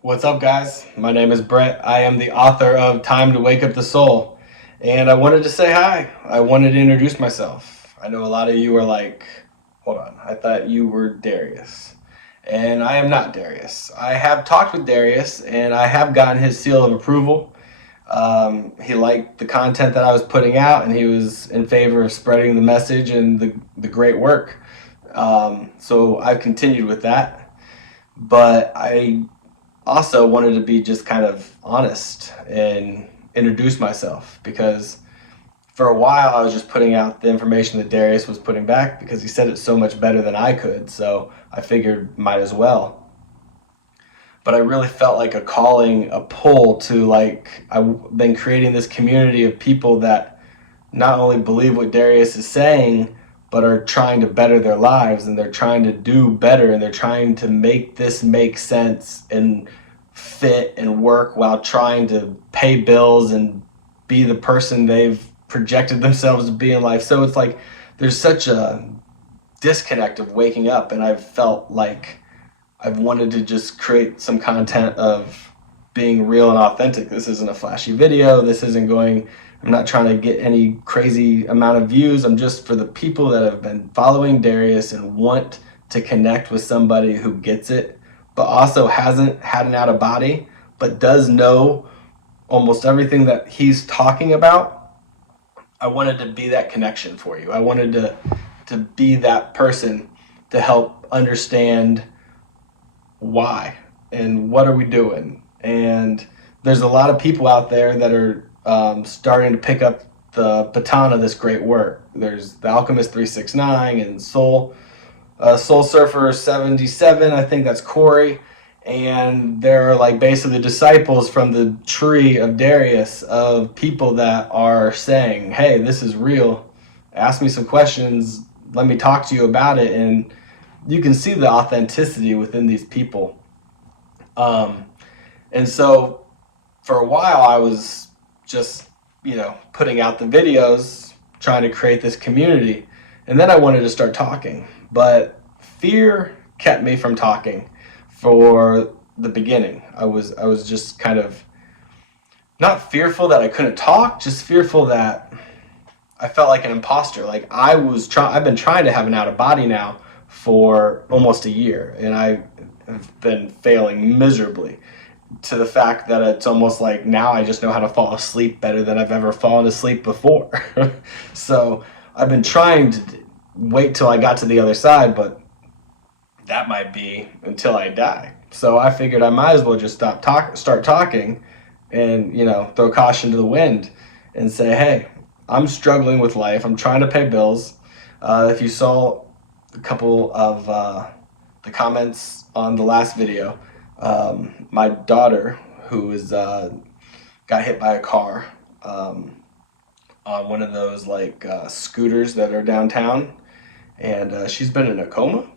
What's up, guys? My name is Brett. I am the author of Time to Wake Up the Soul. And I wanted to say hi. I wanted to introduce myself. I know a lot of you are like, hold on, I thought you were Darius. And I am not Darius. I have talked with Darius and I have gotten his seal of approval. He liked the content that I was putting out and he was in favor of spreading the message and the great work. So I've continued with that. But I also wanted to be just kind of honest and introduce myself because for a while I was just putting out the information that Darius was putting back because he said it so much better than I could. So I figured might as well. But I really felt like a calling, a pull to like I've been creating this community of people that not only believe what Darius is saying, but are trying to better their lives and they're trying to do better and they're trying to make this make sense and fit and work while trying to pay bills and be the person they've projected themselves to be in life. So it's like there's such a disconnect of waking up, and I've felt like I've wanted to just create some content of being real and authentic. This isn't a flashy video. This isn't going, I'm not trying to get any crazy amount of views. I'm just for the people that have been following Darius and want to connect with somebody who gets it, but also hasn't had an out of body, but does know almost everything that he's talking about. I wanted to be that connection for you. I wanted to be that person to help understand why and what are we doing. And there's a lot of people out there that are starting to pick up the baton of this great work. There's the Alchemist 369 and Soul Surfer 77. I think that's Corey. And there are like basically disciples from the tree of Darius of people that are saying, hey, this is real. Ask me some questions. Let me talk to you about it. And you can see the authenticity within these people. Um, and so for a while, I was just, putting out the videos, trying to create this community. And then I wanted to start talking. But fear kept me from talking for the beginning. I was just kind of not fearful that I couldn't talk, just fearful that I felt like an imposter. Like I've been trying to have an out of body now for almost a year, and I have been failing miserably to the fact that it's almost like now I just know how to fall asleep better than I've ever fallen asleep before. So I've been trying to wait till I got to the other side, but that might be until I die. So I figured I might as well just start talking, and throw caution to the wind, and say, hey, I'm struggling with life. I'm trying to pay bills. If you saw a couple of the comments on the last video, my daughter, who is got hit by a car on one of those like scooters that are downtown, and she's been in a coma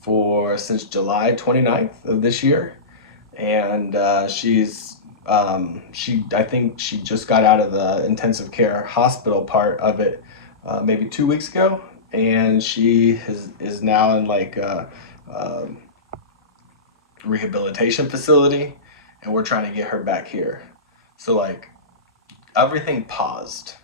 for since July 29th of this year, and she I think she just got out of the intensive care hospital part of it maybe 2 weeks ago, and is now in like a rehabilitation facility, and we're trying to get her back here. So like everything paused.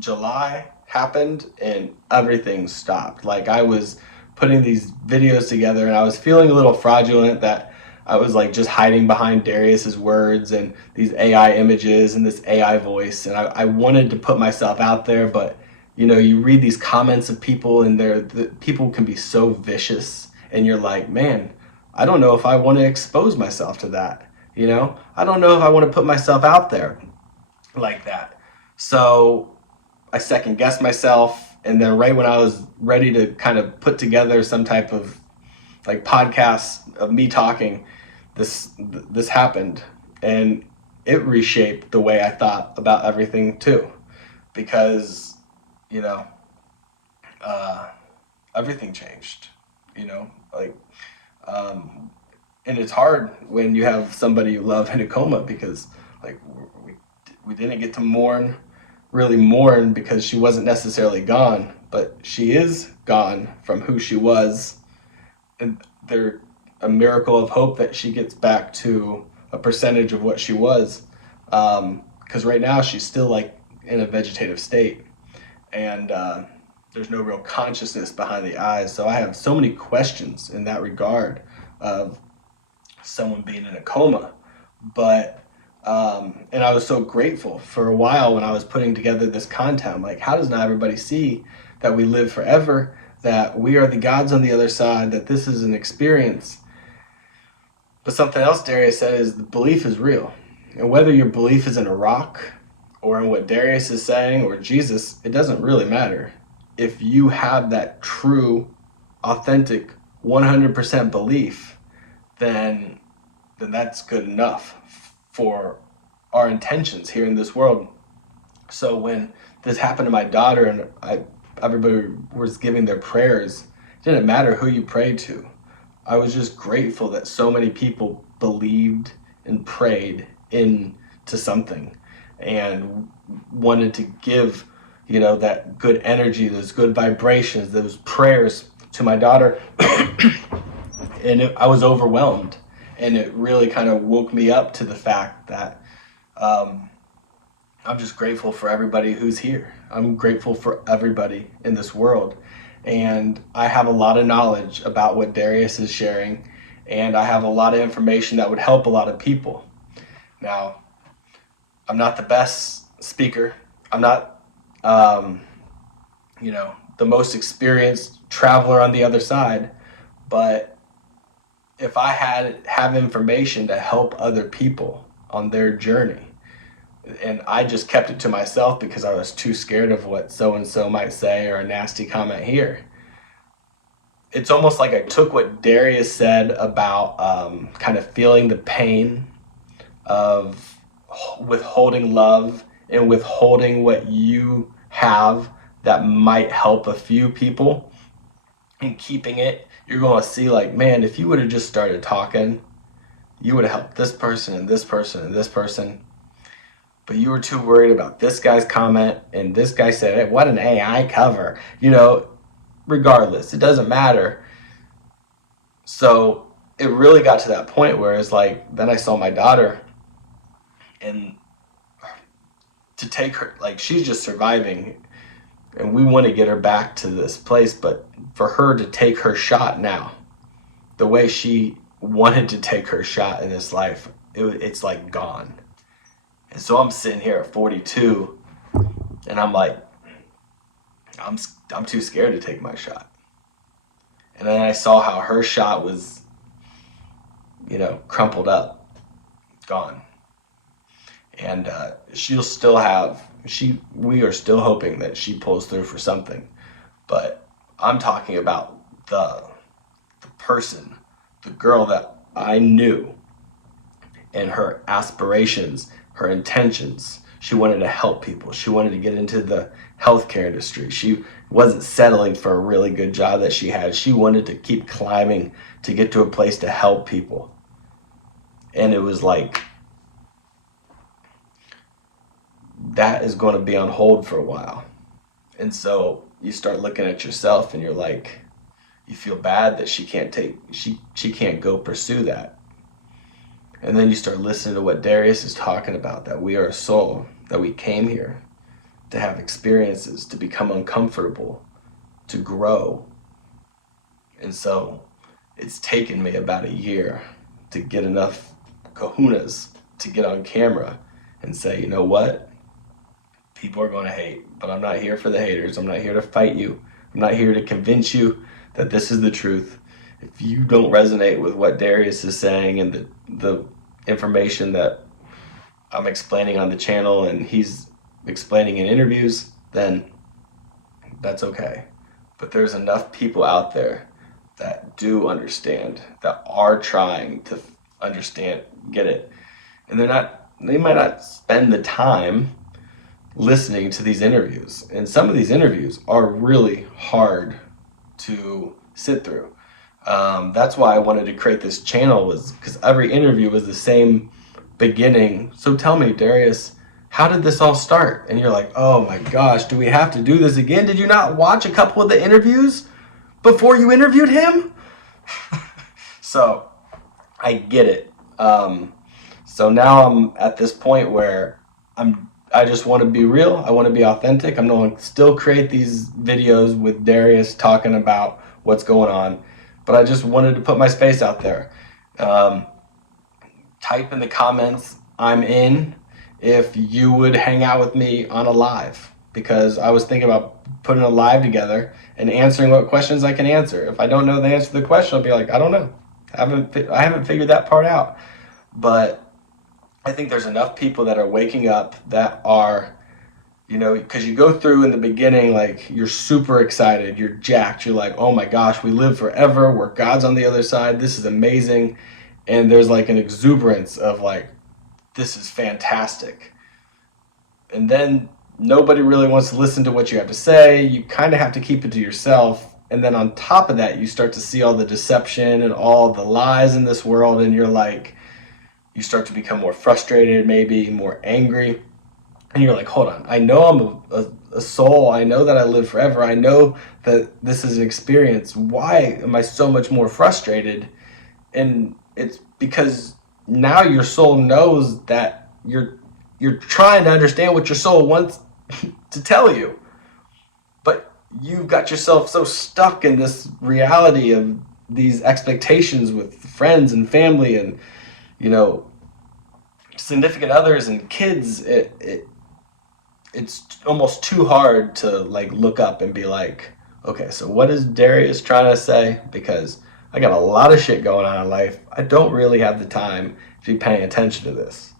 July happened and everything stopped. Like I was putting these videos together and I was feeling a little fraudulent that I was like just hiding behind Darius's words and these AI images and this AI voice. And I wanted to put myself out there, but you read these comments of people and people can be so vicious and you're like, man, I don't know if I want to expose myself to that. I don't know if I want to put myself out there like that. So I second guessed myself, and then right when I was ready to kind of put together some type of like podcast of me talking, this happened, and it reshaped the way I thought about everything too, because you know uh, everything changed. Like um, and it's hard when you have somebody you love in a coma because like we didn't get to really mourn because she wasn't necessarily gone, but she is gone from who she was. And there a miracle of hope that she gets back to a percentage of what she was. Because right now she's still like in a vegetative state, and there's no real consciousness behind the eyes. So I have so many questions in that regard of someone being in a coma. But and I was so grateful for a while when I was putting together this content. I'm like, how does not everybody see that we live forever, that we are the gods on the other side, that this is an experience? But something else Darius said is the belief is real. And whether your belief is in a rock or in what Darius is saying or Jesus, it doesn't really matter. If you have that true, authentic, 100% belief, then that's good enough for our intentions here in this world. So when this happened to my daughter and everybody was giving their prayers, it didn't matter who you prayed to. I was just grateful that so many people believed and prayed into something and wanted to give, that good energy, those good vibrations, those prayers to my daughter. And I was overwhelmed. And it really kind of woke me up to the fact that I'm just grateful for everybody who's here. I'm grateful for everybody in this world. And I have a lot of knowledge about what Darius is sharing, and I have a lot of information that would help a lot of people. Now, I'm not the best speaker. I'm not, the most experienced traveler on the other side, but if I have information to help other people on their journey, and I just kept it to myself because I was too scared of what so-and-so might say or a nasty comment here. It's almost like I took what Darius said about kind of feeling the pain of withholding love and withholding what you have that might help a few people and keeping it. You're going to see like, man, if you would have just started talking, you would have helped this person and this person and this person. But you were too worried about this guy's comment, and this guy said, hey, what an AI cover. Regardless, it doesn't matter. So it really got to that point where it's like, then I saw my daughter, and to take her, like, she's just surviving, and we want to get her back to this place, but for her to take her shot now, the way she wanted to take her shot in this life, it's like gone. And so I'm sitting here at 42, and I'm like, I'm too scared to take my shot. And then I saw how her shot was, crumpled up, gone. And she'll still have, we are still hoping that she pulls through for something. But I'm talking about the person, the girl that I knew, and her aspirations, her intentions. She wanted to help people. She wanted to get into the healthcare industry. She wasn't settling for a really good job that she had. She wanted to keep climbing to get to a place to help people. And it was like, that is going to be on hold for a while. And so you start looking at yourself and you're like, you feel bad that she can't go pursue that. And then you start listening to what Darius is talking about, that we are a soul, that we came here to have experiences, to become uncomfortable, to grow. And so it's taken me about a year to get enough kahunas to get on camera and say, you know what? People are going to hate, but I'm not here for the haters. I'm not here to fight you. I'm not here to convince you that this is the truth. If you don't resonate with what Darius is saying and the information that I'm explaining on the channel and he's explaining in interviews, then that's okay. But there's enough people out there that do understand, that are trying to understand, get it. And they might not spend the time listening to these interviews. And some of these interviews are really hard to sit through. That's why I wanted to create this channel, was because every interview was the same beginning. So tell me, Darius, how did this all start? And you're like, oh my gosh, do we have to do this again? Did you not watch a couple of the interviews before you interviewed him? So I get it. So now I'm at this point where I just want to be real. I want to be authentic. I'm going to still create these videos with Darius talking about what's going on, but I just wanted to put my space out there. Um, Type in the comments I'm in if you would hang out with me on a live, because I was thinking about putting a live together and answering what questions I can answer. If I don't know the answer to the question, I'll be like, I don't know. I haven't figured that part out. But I think there's enough people that are waking up that are, because you go through in the beginning, like you're super excited, you're jacked, you're like, oh my gosh, we live forever, we're God's on the other side, this is amazing. And there's like an exuberance of like, this is fantastic. And then nobody really wants to listen to what you have to say. You kind of have to keep it to yourself. And then on top of that, you start to see all the deception and all the lies in this world. And you're like, you start to become more frustrated, maybe more angry. And you're like, hold on, I know I'm a soul. I know that I live forever. I know that this is an experience. Why am I so much more frustrated? And it's because now your soul knows that you're trying to understand what your soul wants to tell you, but you've got yourself so stuck in this reality of these expectations with friends and family and you know significant others and kids. It's almost too hard to like look up and be like, okay, so what is Darius trying to say? Because I got a lot of shit going on in life. I don't really have the time to be paying attention to this.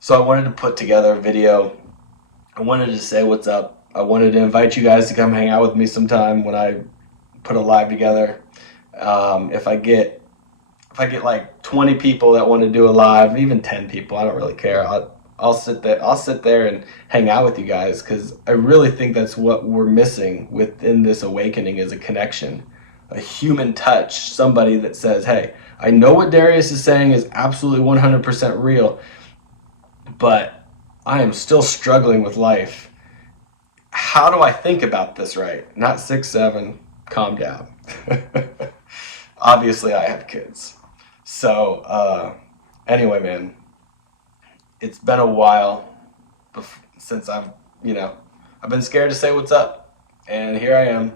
So I wanted to put together a video. I wanted to say what's up. I wanted to invite you guys to come hang out with me sometime when I put a live together. If I get like 20 people that want to do a live, even 10 people, I don't really care. I'll sit there. I'll sit there and hang out with you guys because I really think that's what we're missing within this awakening is a connection, a human touch. Somebody that says, "Hey, I know what Darius is saying is absolutely 100% real, but I am still struggling with life. How do I think about this right? Not 6'7". Calm down." Obviously, I have kids. So, anyway, man, it's been a while since I've been scared to say what's up. And here I am.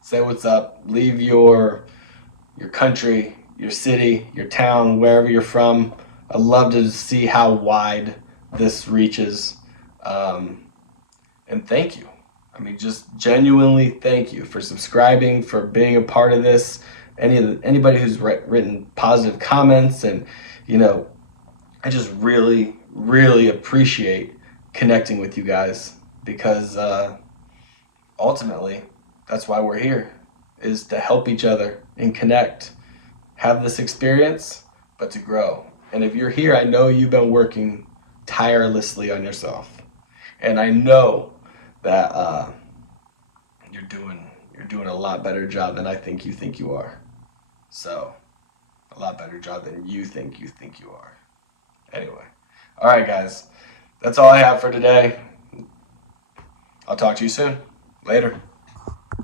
Say what's up. Leave your country, your city, your town, wherever you're from. I'd love to see how wide this reaches. And thank you. I mean, just genuinely thank you for subscribing, for being a part of this. Anybody who's written positive comments, and I just really, really appreciate connecting with you guys because ultimately, that's why we're here, is to help each other and connect, have this experience, but to grow. And if you're here, I know you've been working tirelessly on yourself, and I know that you're doing a lot better job than I think you are. So, a lot better job than you think you are. Anyway, all right, guys, that's all I have for today. I'll talk to you soon. Later.